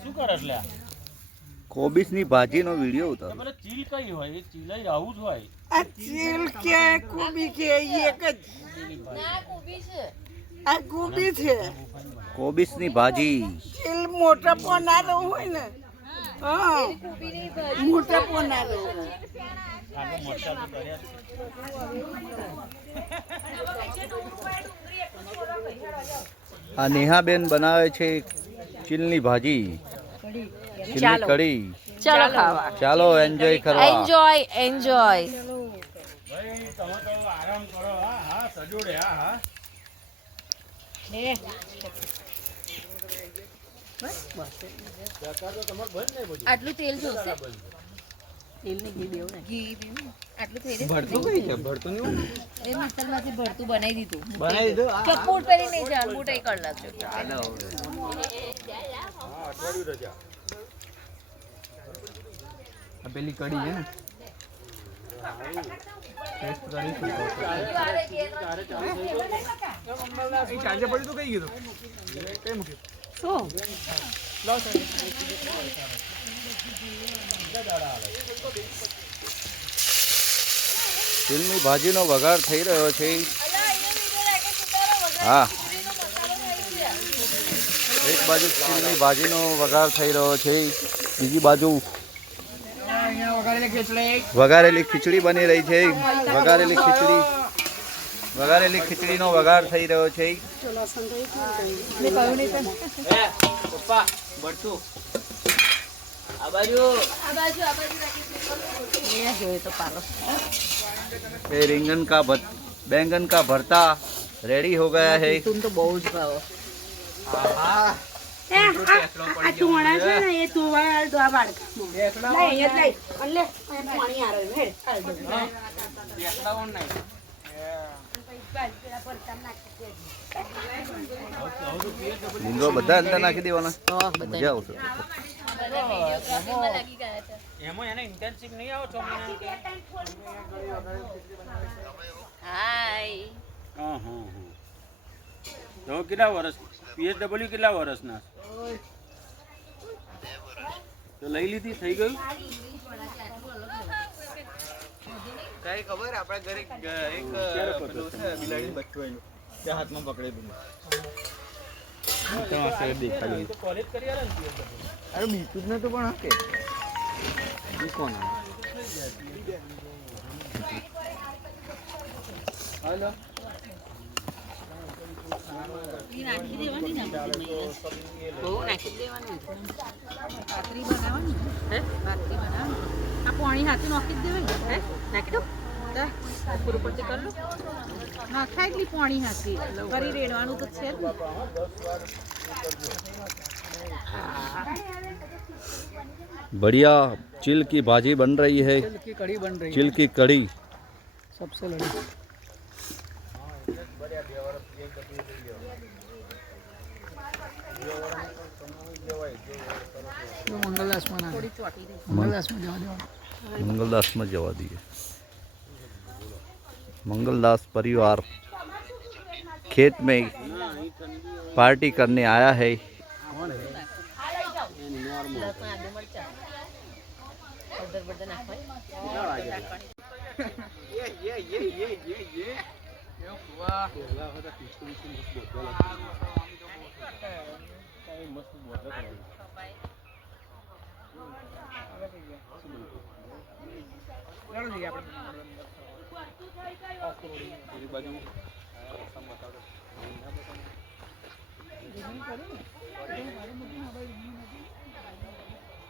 શું કરે લે? કોબીસ ની ભાજી નો વિડિયો ઉતાર. પેલો ચીલ કઈ હોય? એ ચીલઈ આવું જ હોય. આ ચીલ કે કોબી કે એક જ ના કોબી છે. આ કોબી છે. કોબીસ ની ભાજી. ચીલ મોટા પોનારો હોય ને. હા કોબી ની ભાજી મોટા પોનારો. આટલો મોટા તો કર્યા છે. આ નેહાબેન બનાવે છે ચીલની ભાજી, ચીલની કઢી. ચાલો ખાવા. ચાલો એન્જોય કરવા. Enjoy enjoy. ભાઈ તમે તો આરામ કરો. હા હા સજોડે. હા હા આટલું તેલ જોશે. તેલ ને ઘી દેવું ને. ઘી દેવું. આટલું થઈ જશે. ભરતું કઈ છે? ભરતું નહીં. એ મસાલામાંથી ભરતું બનાવી દીધું. ચપૂટ પેલી નહીં જાણ બૂટ એ કર લાગજો. ચાલો. અઠવાડિયું રજા. આ પેલી કઢી છે ને. ટેસ્ટ કરીશું. ચાર્જર પડ્યું તો કઈ ગયું? કઈ મૂક્યું? શું? ચીલની ભાજીનો વઘાર થઈ રહ્યો છે. હા, એક બાજુ ચીલની ભાજીનો વઘાર થઈ રહ્યો છે, બીજી બાજુ વઘારેલી ખીચડી બની રહી છે. વઘારેલી ખીચડીનો વઘાર થઈ રહ્યો છે. ये बैंगन का भरता रेडी हो गया है. तुम तो बहुत खाओ. આ ટોણા છે ને એ ધોવા દવા બાળકા લઈ અહીંયા લઈ એટલે પાણી આવે હેડ લીંગો બધા અંદર નાખી દેવાના. મજા આવશે. એમાં એને ઇન્ટર્નશિપ નહીં આવો 6 મહિના. હાય. હા હા હા. તો કેટલા વર્ષ PSW કેટલા વર્ષના? તો લઈ લીધી થઈ ગયું. કઈ ખબર આપણા ઘરે એક પેલું છે બિલાડી બચ્ચું એનું તે હાથમાં પકડેલું. તો કોલેજ કરી આલે ને PSW. અરે બીજું જ નતું પણ હકે ઈ કોણ? હાલો નાખી દેવાની ને બહુ નાખી દેવાની. ભાખરી બનાવવાની હે? ભાખરી બનાવવાની. આ પાણી હાથે નાખી દેવાની હે? નાખી દો ઉપર ઉપરથી કરી લો. નાખાય એટલી પાણી હાથે ફરી રેડવાનું તો છે જ. बढ़िया चिल की भाजी बन रही है. चिल की कढ़ी सबसे लड़ी मंगलदास में जवा दिए. मंगलदास परिवार खेत में पार्टी करने आया है.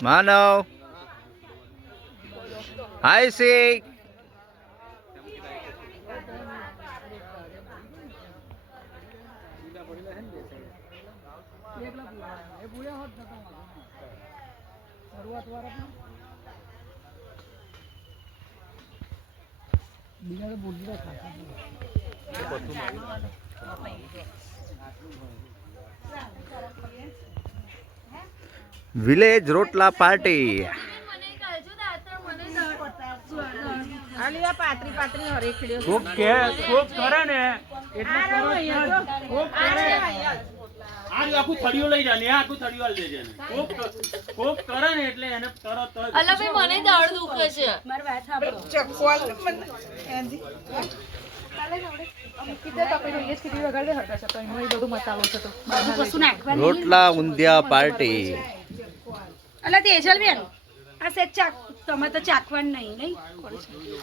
मानव हाय सी विलेज रोटला पार्टी. કોક કરે ને એટલે કરો. કોક કરે. આ આખું થળિયું લઈ જા ને આખું થળિયું આલ દેજે ને કોક કરે ને એટલે એને તરત અલા ભાઈ મને દાળ દુખે છે મારી વાત સાંભળો ચકવાલ મને એનજી કશું નાખવાનું રોટલા ઊંધિયા પાર્ટી. અલા તેજલ બેન આ સેજ ચાક તમે તો ચાખવાનું નહીં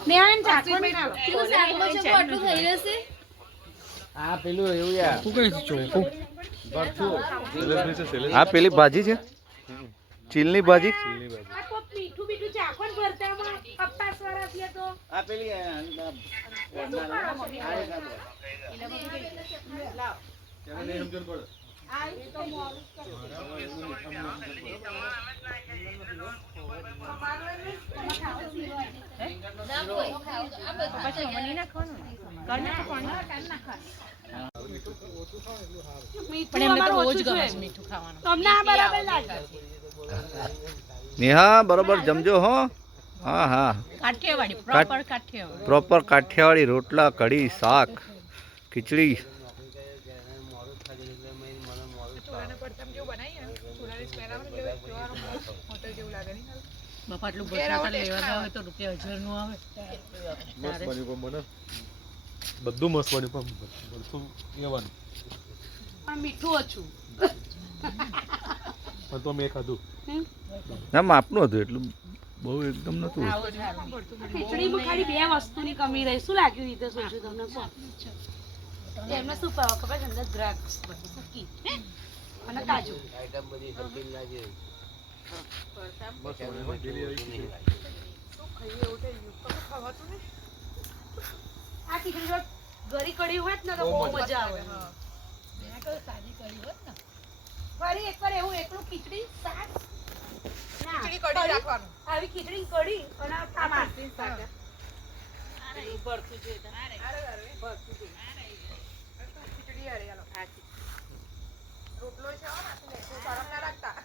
ને આ ચાખવાનું પેલું શાકમાં છે આટલું થઈ રહેશે આ પેલી ભાજી છે, ચીલની ભાજી. આ કોક મીઠું બીઠું ચાખવાનું ભરતામાં કપાસ વાળા છે તો આ પેલી પણ એમને તો બહુ જ ગમે છે મીઠું ખાવાનું તમને આ બરાબર લાગે નેહા બરોબર જમજો હો. હા હા, કાઠિયાવાડી પ્રોપર કાઠિયાવાડી પ્રોપર કાઠિયાવાડી રોટલા, કઢી, શાક, ખીચડી. બાપા આટલું બટાટા લેવાના હોય તો ₹1000 નું આવે. બધું મસ્ત બન્યું પણ બધું એવાનું પણ મીઠું ઓછું પણ તો મેં ખાધું. ના માપનું હતું એટલું બહુ એકદમ નતું. ખીચડીમાં ખાલી 2 વસ્તુની કમી રહી. શું લાગ્યું રીતે સોચ્યું તમને કહો? એમને શું પાવ ખબર છે? અંદર દ્રાક્ષ સૂકી અને કાજુ. આ ખીચડી જો ગરી કઢી હોત ને તો બહુ મજા આવે. ફરી એકવાર એવું એકલું ખીચડી શાક ખીચડી કઢી રાખવાનું. આવી ખીચડી કઢી અને આ માસી શાક. ભરતું છે ભરતું છે. ખીચડી અરે આલો રોટલો છે આવો ને તો ગરમ ના રાખતા.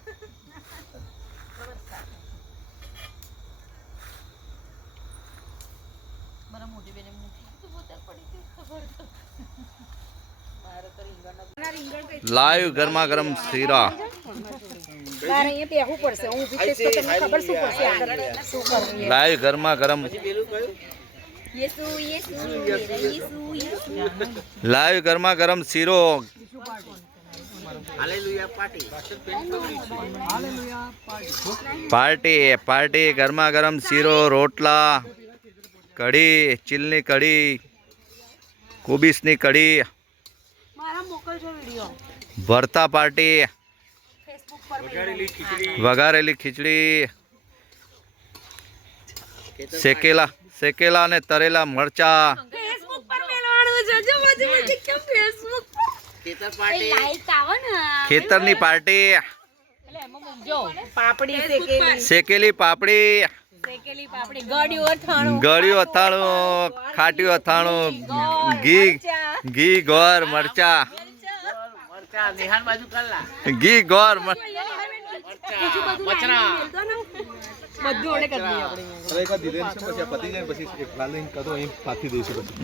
મારા મોટી બેને મૂકી તો બોતલ પડી ગઈ ખબર તો મારે તો રીંગણ લાઈવ ગરમા ગરમ શીરા. મારે અહીંયા બેહવું પડશે. હું ઊભી થઈશ તો તમને ખબર શું પડશે આગળ શું કરવું. લાઈવ ગરમા ગરમ લાઈવ ગરમા ગરમ શીરો. પાર્ટી પાર્ટી ગરમા ગરમ શીરો, રોટલા, કઢી, ચીલની કઢી, કોબીસની કઢી, મારા મોકલજો વિડિયો ભરતા પાર્ટી, ફેસબુક પર વઘારેલી ખીચડી, શેકેલા અને તરેલા મરચા. ફેસબુક પર મેલવાનું છે. જો મજી મજી કેમ ફેસબુક ખેતર પાર્ટી લાઈક આવો ને ખેતરની પાર્ટી, પાપડી શેકેલી શેકેલી પાપડી, શેકેલી પાપડી ગળ્યું અથાણું ગળ્યું અથાણું, ખાટ્યું અથાણું, ઘી ગોર મરચા, મરચા નિહાન બાજુ કલ્લા ઘી ગોર બધું ઓડે કરી દઈએ આપણે હવે એક ધીરે છે પછી આ પતી જાય ને પછી એક લાલ લઈને કાઢો અહીં પાથી દઈશું પછી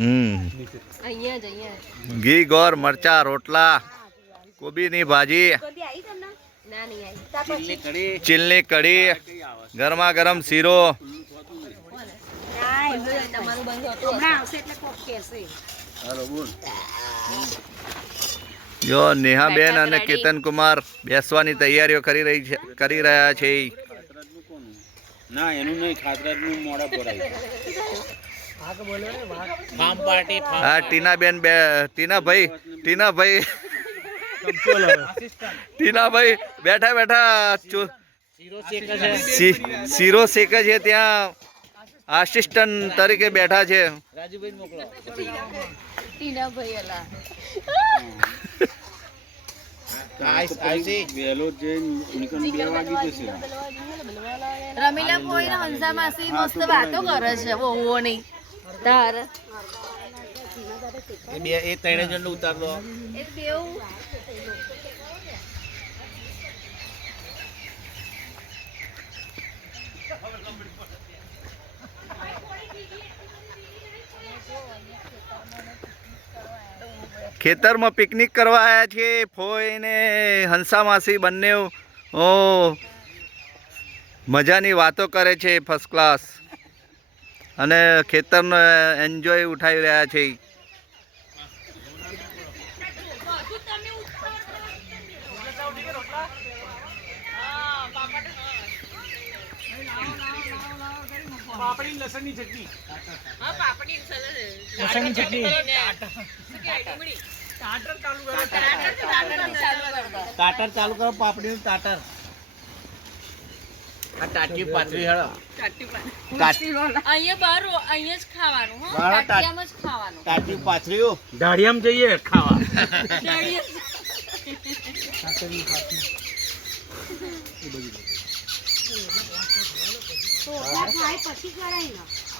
નીચે. અહીંયા ઘી ગોર મરચા, રોટલા, કોબીની ભાજી, કદી આવી તમને ના નહીં આવી ચીલની કઢી ચીલની કઢી, ગરમા ગરમ શીરો. તમારું બંધ હતું હમણાં આવશે એટલે કોક કહેશે. જો નેહાબેન અને કેતન કુમાર બેસવાની તૈયારીઓ કરી રહ્યા છે. ના એનું નહીં, ખાતરાજનું મોડા ભરાય. ફાર્મ પાર્ટી હા ટીનાબેન ટીનાભાઈ બેઠા બેઠા શીરો શેકે છે. ત્યાં આસિસ્ટન્ટ તરીકે બેઠા છે. રાજુભાઈ મોકલો ટીના ભાઈ અલા વહેલો જઈને નીકળીને 2 વાગી જશે. રમીલા કોઈ ને હંસા માસી મસ્ત વાતો કરે છે બહુ નહીં તાર એ 3 જણ ઉતાર દો એ બેવ ખેતરમાં પિકનિક કરવા આવ્યા છીએ. ફોઈ ને હંસા માસી બંને ઓ મજાની વાતો કરે છે ફર્સ્ટ ક્લાસ, અને ખેતરનો એન્જોય ઉઠાવી રહ્યા છે. પાપડી લસણની ચટણી. ટાટર ચાલુ કરો, પાપડીનું ટાટર. આ ટાટી પાથરી હળો. અહીંયા બહાર અહીંયા જ ખાવાનું હો, બહાર ટાટિયામાં જ ખાવાનું. ટાટી પાથરીઓ. ઢાળિયામાં જઈએ ખાવા.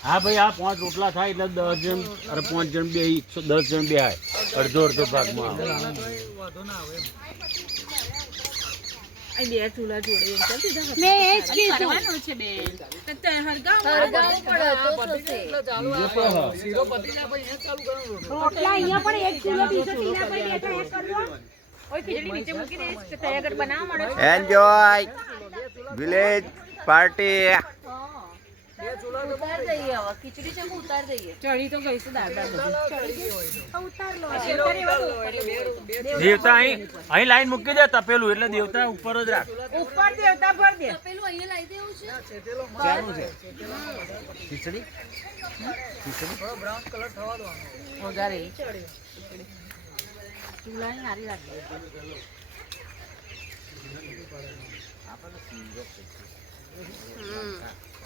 હા ભાઈ, આ 5 રોટલા થાય એટલે 10 જણ, અરે 5 જણ બે 10 જણ બે આવે, અડધો અડધો ભાગમાં આવે. બે ચૂલા જોડે એમ કરી દીધા. મેં એ જ કીધું. કરવાનું છે બેન. તો તે હરગાવ હરગાવું પડે તો થશે. રોટલા અહીંયા પણ એક કિલો બીજો ટીના પર બેઠા એક કરવો. ઓય ખીચડી નીચે મૂકી દઈશ કે તૈયાર કરી બનાવવા મળે. Enjoy village party. ઉતાર દઈએ હવે, ખીચડી છે કે ઉતાર દઈએ. ચડી તો ગઈ છે દાળ બધી. ઉતાર લો. દેવતા અહીં લાઈન મૂકી દે તપેલું, એટલે દેવતા ઉપર જ રાખ. ઉપર દેવતા ભર દે. પેલું અહીંયા લાવી દેવું છે. ખીચડી વઘારે ચૂલાની નારી રાખી.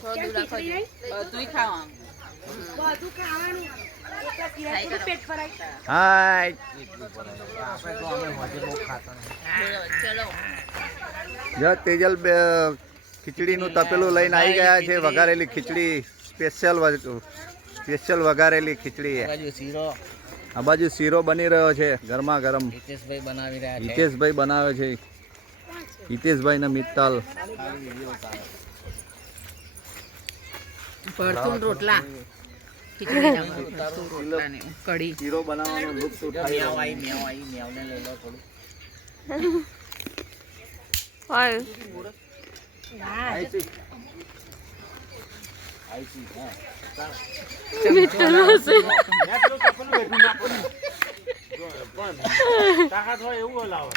થોડું રાખો છો. બધુંય ખાવાનું. બધું ખાવાનું. એટલા સિવાય પેટ ભરાય. હાય ચલો. જો તેજલ ખીચડીનું તપેલું લઈને આવી ગયા છે. વઘારેલી ખીચડી, સ્પેશિયલ વઘારેલી ખીચડી. આ બાજુ શીરો બની રહ્યો છે ગરમા ગરમ. હિતેશભાઈ બનાવી રહ્યા છે. હિતેશભાઈ બનાવે છે. હિતેશભાઈ ને મિત્તલ. ભરતું રોટલા ખીચડી રોટલા ને કઢી. શીરો બનાવવાનો લુપ્ત ઉઠાવી રહ્યો. મેવને લઈ લો થોડું. તાકાત હોય એવું લાવો.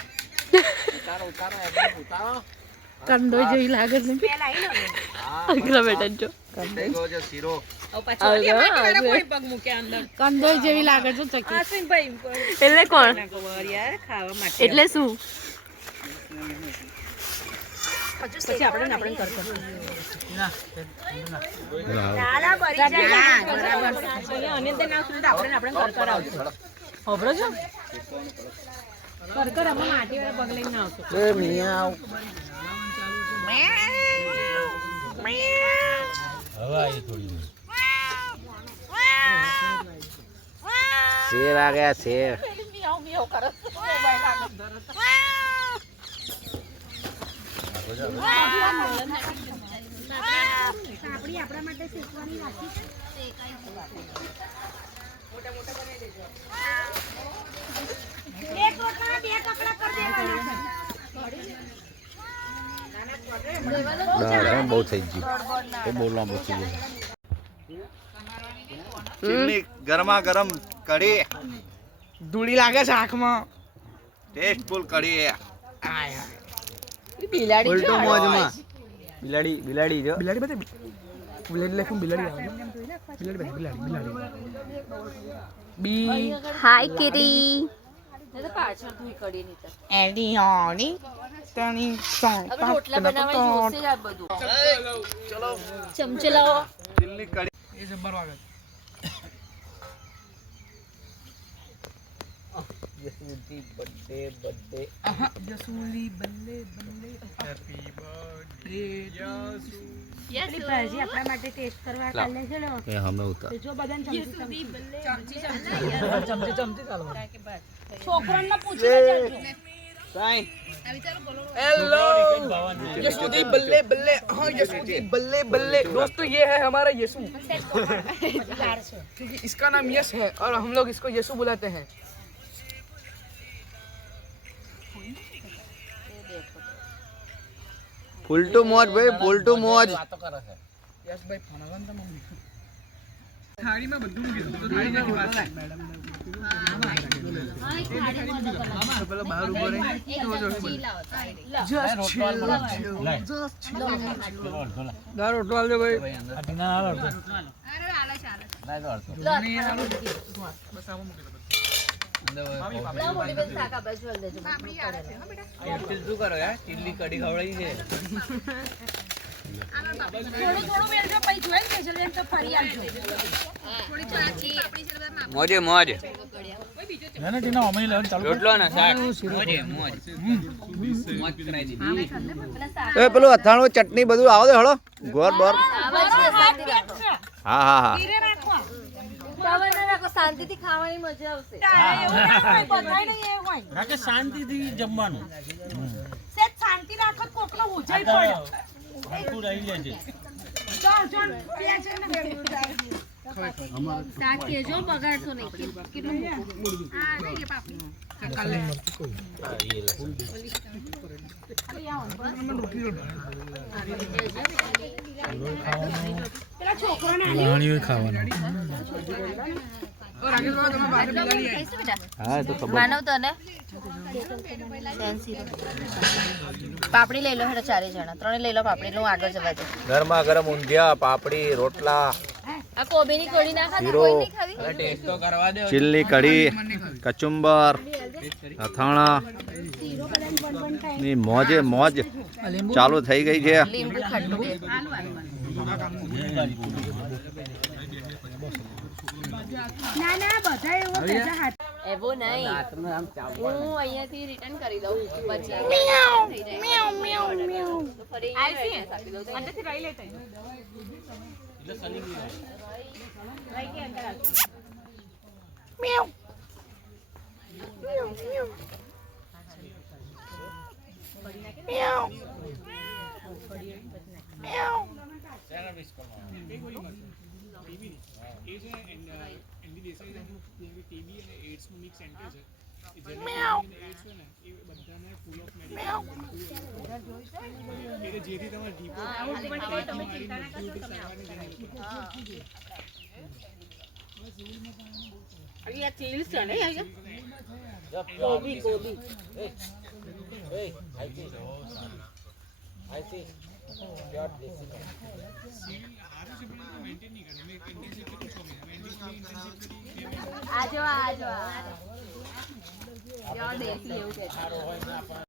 કંદો જેવી લાગે છે. આગલા બેટા જો શીરો પગ મૂક્યા અંદર. કંદો જેવી લાગે છે ચકી. આસિફભાઈ એટલે કોણ? યાર ખાવા માટે. એટલે શું? પછી આપણે કરશું. નાના ભરી જાય. અહીંયા અને તે નાખશું તો આપણે કરકર આવશું. ખબર છે? કરકર અમે માટીવાળા પગ લઈને આવશું. શેર આ ગયા શેર. આપણી આપણા માટે શેકવાની રાખી છે. એક રોટલા 2 કકડા કરી દેવાના. બહુ થઈ ગયું. એ બહુ લાંબુ થઈ ગયું. ચીની ગરમા ગરમ કઢી, ધૂળી લાગે છે આંખમાં. ટેસ્ટફુલ કઢી. ઉલટો મોજમાં. બિલાડી જો. હાય કિરી. પાછળ ધોઈ કઢી ની હવે રોટલા બનાવવા જોશે જ આ બધું. ચમચે લાવો. દિલ્હી કઢી. પેલી ભાજી આપણા માટે ટેસ્ટ કરવા કાલે છે ને. હમે ઉતાર. તો જો બધાને ચમચી છોકરાને પૂછી લેજો. हेलो यशुदी बल्ले बल्ले हाँ यशुदी बल्ले बल्ले दोस्तों ये है हमारा यशु क्योंकि इसका नाम यश है और हम लोग इसको यशु बुलाते हैं ફૂલટું મોજ ભાઈ, ફૂલટું મોજ. યશભાઈ ફોન તો મમ્મી થાળીમાં બધું મૂકી દો તો થાળી નથી પાસે પેલો બહાર ઉભો રહી દાર રોટલો આલજો ભાઈ બસ આમાં મૂકી દો શું કરો યાર ચીલી કઢી ખવડાવી છે મોજે મોજ. રોટલો ને શાક મોજે મોજ મોજ કરાવી દીધી એ પેલું અથાણું ચટણી બધું આવો દે હળો ગોર બોર. હા હા હા શાંતિથી ખાવાની મજા આવશે. શાંતિથી જમવાનું શાંતિ રાખો કોકનો ઉજાઈ પડે હરખું રહી જાય છે. શાક કેજો બગાડશો નહીં. કેટલું પેલા છોકરાને માનવ તને પાપડી લઈ લો હેડો 4 જણા 3 લઈ લો પાપડી નું આગળ જવા દે. ગરમા ગરમ ઊંધિયા પાપડી રોટલા આ કોબીની કઢી ના ખાતા કોઈ નહીં ખાવી. ટેસ્ટ તો કરવા દે ચીલની કઢી કચુંબર અથાણા ની મોજે મોજ ચાલુ થઈ ગઈ છે. લીંબુ ખાટું ના ના બધા એવો ભેજા હાથ એવો નહીં. હું અહીંયાથી રિટર્ન કરી દઉં પછી ફરી આપી દઉં અંદરથી લઈ લેતા આજો આજો દેશી એવું છે.